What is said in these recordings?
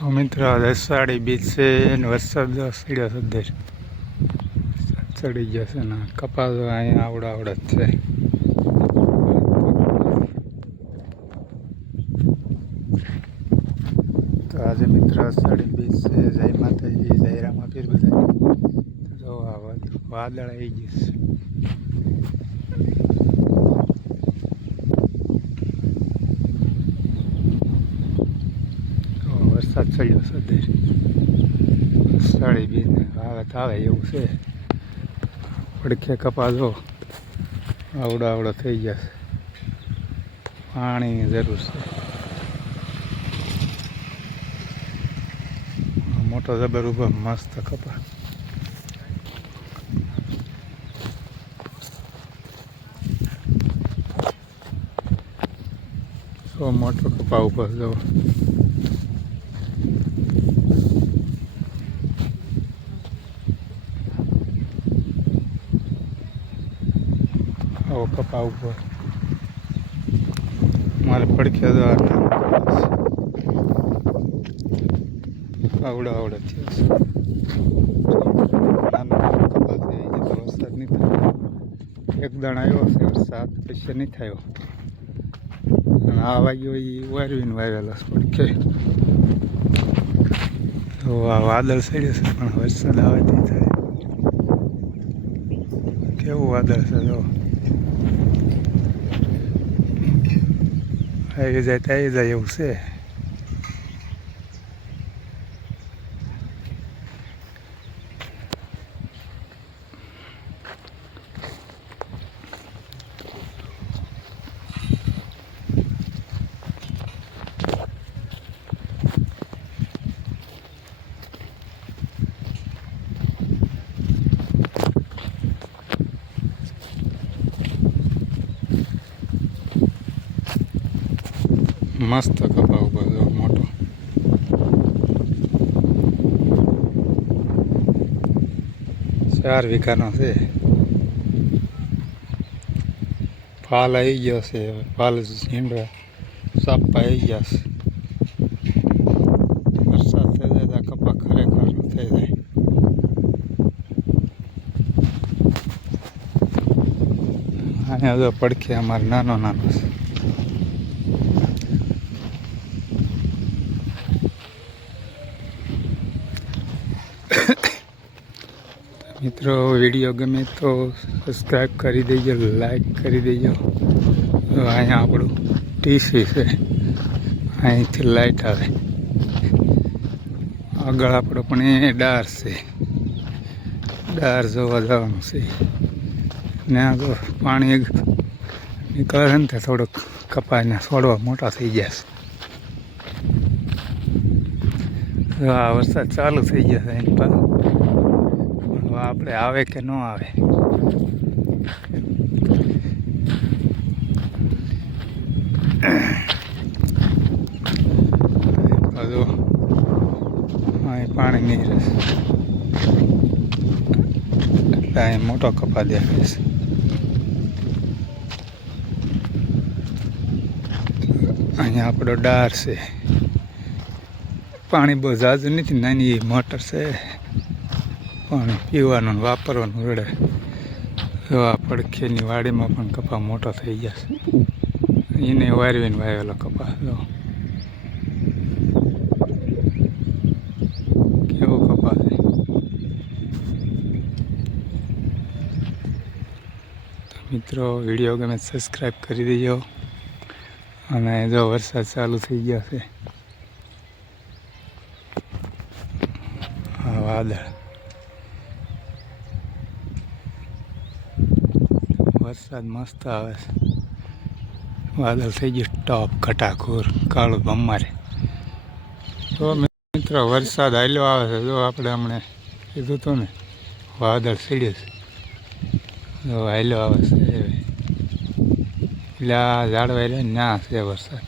તો મિત્ર અષાઢી બીજ છે અને વરસાદ સીડ્યો સદ્ધર ચડી ગયો છે ને કપાસ અહીંયા આવડા જ છે. તો આજે મિત્ર અષાઢી બીજ છે. જય માતાજી, જય રામાપીર બધા. જો આ વાદળ આવી ગયું છે. વરસાદ ચડ્યો સદ્ધર અષાઢી બીજને આવત આવે એવું છે. પડખે કપાસો આવડો થઈ ગયા છે. પાણીની જરૂર છે. મોટો જબર ઉભો મસ્ત કપા. મોટો કપા ઉપર જવો. આવો કપા ઉપર મારે પડખે આવડો થયો છે. નાનો કપાસ તો વરસાદ નહીં થાય. એક દાણ આવ્યો છે વરસાદ, પછી નહીં થયો. અને આ વાગ્યો એ વારવીને વાવેલો છે પડખે. તો આ વાદળ ચડ્યું છે પણ વરસાદ આવે નહીં થાય. કેવું વાદળ છે જો. આવી જાય એવું છે. મસ્ત કપા ઉપર મોટો. ચાર વીઘાનો છે. ફાલ આવી ગયો છે. ફાલ ઝીંડવા સાપા આવી ગયા છે. વરસાદ થઈ જાય તો કપા ખરેખર થઈ જાય. અહીંયા જો પડખે અમારે નાનો છે. મિત્રો વિડીયો ગમે તો સબસ્ક્રાઈબ કરી દેજો, લાઈક કરી દેજો. અહીંયા આપણું ટીસી છે. અહીંથી લાઈટ આવે. આગળ આપણો પણ એ ડાર છે. ડાર જોવા જવાનું છે. ને આગળ પાણી નીકળે ને ત્યાં થોડોક કપાઈને છોડવા મોટા થઈ ગયા છે. આ વરસાદ ચાલુ થઈ ગયા છે એની પાસે. આપણે આવે કે ન આવે. હજુ અહીં પાણી નહીં રહેશે એટલે અહીં મોટો કપા દેખાય છે. અહીંયા આપણો ડાર છે. પાણી બહુ ઝાઝું નથી, નાની મોટર છે. પાણી પીવાનું વાપરવાનું રડે. આ પડખેની વાડીમાં પણ કપા મોટો થઈ ગયા છે. એને વારવીને વાવેલો કપા. કેવો કપા છે. તો મિત્રો વિડીયો ગમે સબસ્ક્રાઈબ કરી દેજો. અને જો વરસાદ ચાલુ થઈ ગયા છે. આ વાદળ વરસાદ મસ્ત આવે છે. વાદળ થઈ ગયું ટોપ ઘટાખોર કાળું ભમારે. તો મિત્રો વરસાદ હાલ્યો આવે છે. જો આપણે હમણાં કીધું હતું ને વાદળ ચડ્યું છે. જો હાલ્યો આવે છે. એટલે આ ઝાડવા એટલે ના છે વરસાદ.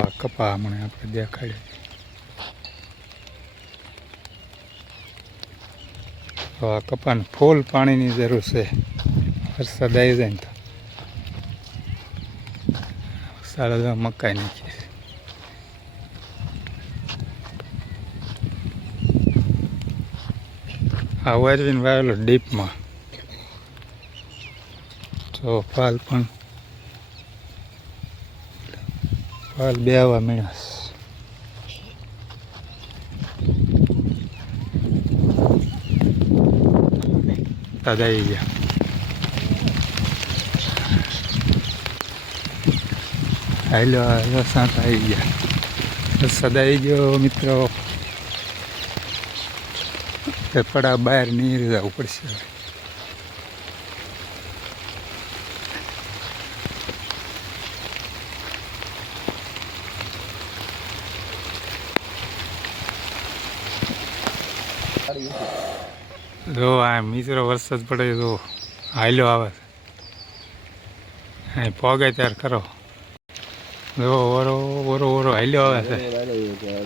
આ કપા હમણાં આપણે દેખાડીએ. કપાને ફૂલ પાણીની જરૂર છે. વરસાદ આવી જાય ને તો વરસાદ મકાઈ નાખીએ. આ વારવીને વાવેલો ડીપમાં. તો ફાલ પણ ફાલ બે આવવા મળ્યા. દાદા આવી ગયા. હાલો વરસાદ આવી ગયા. વરસાદ આવી ગયો મિત્રો. પડા બહાર નીર જવું પડશે. જો આ મિત્રો વરસાદ પડે તો હાલ્યો આવે છે. પોગે ત્યાર કરો. જો ઓરો ઓરો ઓરો હાલ્યો આવે છે.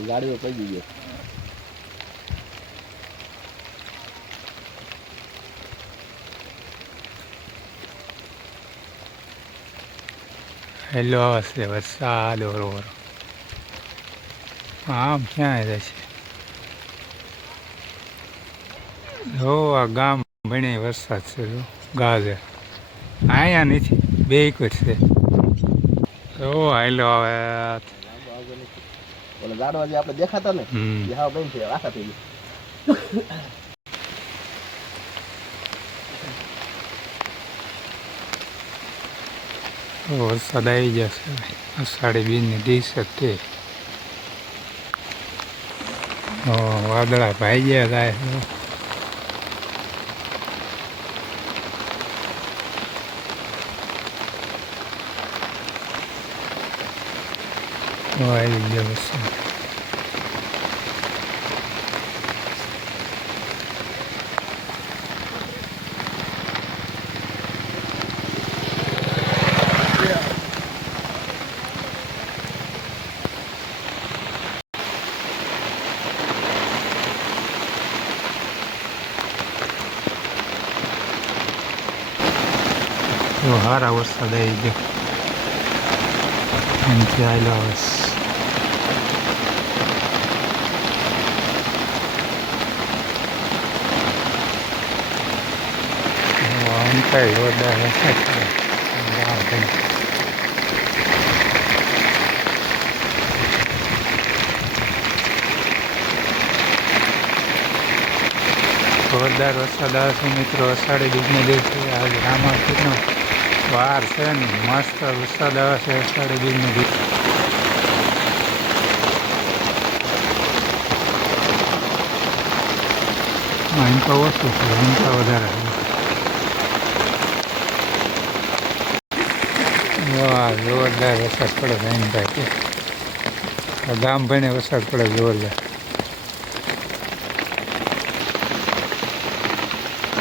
ગાડીઓ પડી ગઈ. હાલ્યો આવે છે વરસાદ ઓરો ઓરો. આમ ક્યાં જાય છે? જો આ ગામ ભણે વરસાદ છે. જો ગાજે અહીંયા નથી બે છે. જો હાલો આવે. ઓલા ગાડવા જે આપણે દેખાતા ને એ હાવ બંધ છે. આખા થઈ ગયું. વરસાદ આવી જશે. અષાઢી બીજની દિવસ તે વાદળા ભાઈ ગયા થાય. આવી ગયો વરસાદ. હારા વરસાદ આવી ગયો. એમથી આવેલો આવે. કઈ જોરદાર વરસાદ પડે. જોરદાર વરસાદ આવે છે મિત્રો. અષાઢી બીજને દિવસે આજ રામાપીરનો વાર છે ને મસ્ત વરસાદ આવે છે અષાઢી બીજને દિવસે. અહીં તો ઓછું છે, અહીં તો વધારે છે. વાહ જોરદાર વરસાદ પડે છે. અહીં ભાઈ ગામ ભાઈને વરસાદ પડે જોરદાર.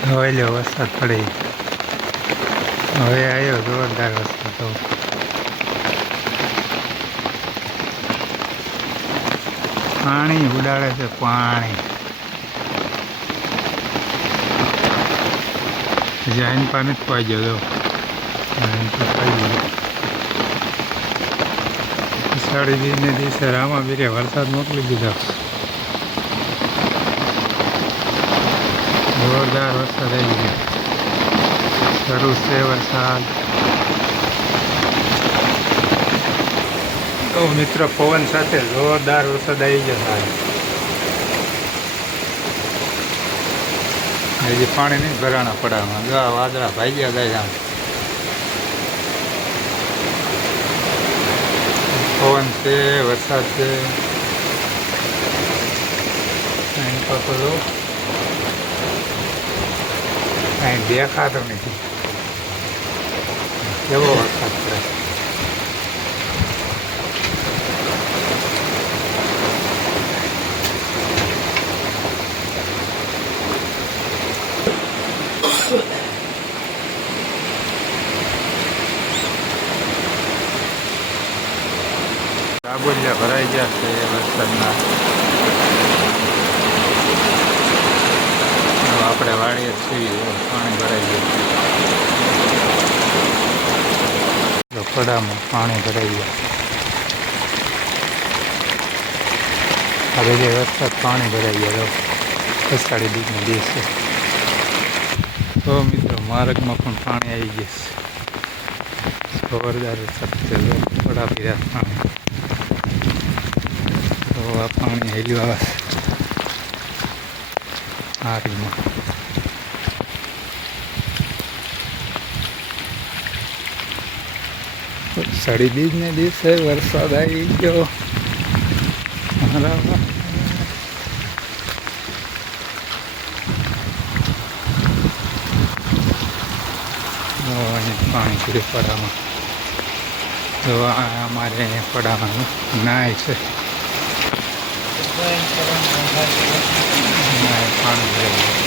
હવે લ્યો વરસાદ પડે. હવે આવ્યો જોરદાર વરસાદ. તો પાણી ઉડાડે છે પાણી. જૈન પાણી જ પાઈ ગયો. અષાઢી બીજને દિવસે રામાપીરે વરસાદ મોકલી દીધો. જોરદાર વરસાદ આવી ગયો. શરૂ છે વરસાદ. તો મિત્ર પવન સાથે જોરદાર વરસાદ આવી ગયો. હજી પાણી નહીં ભરાણા પડામાં. વાદળા ભાઈ ગયા જાય. આમ પવન છે, વરસાદ છે. અહીં પાછો કાંઈ દેખાતો નથી. કેવો વરસાદ પડે. દાબોલિયા ભરાઈ ગયા છે વરસાદના. આપણે વાડીએ છીએ પાણી ભરાઈ ગયું. પડામાં પાણી ભરાઈ ગયા. હવે જે વરસાદ પાણી ભરાઈ ગયા તો અષાઢી બીજનો દિવસ છે. તો મિત્રો માર્ગમાં પણ પાણી આવી ગયું છે. જોરદાર વરસાદ છે. પડા પીરા પાણી. તો આ પાણી હેલ્યું આવે હારીમાં. અષાઢી બીજને દિવસે વરસાદ આવી ગયો. મારા અહીંયા પાણી પૂરે પડામાં. તો આ અમારે અહીંયા પડામાં નાય છે. નાય પાણી ભરાઈ ગયું.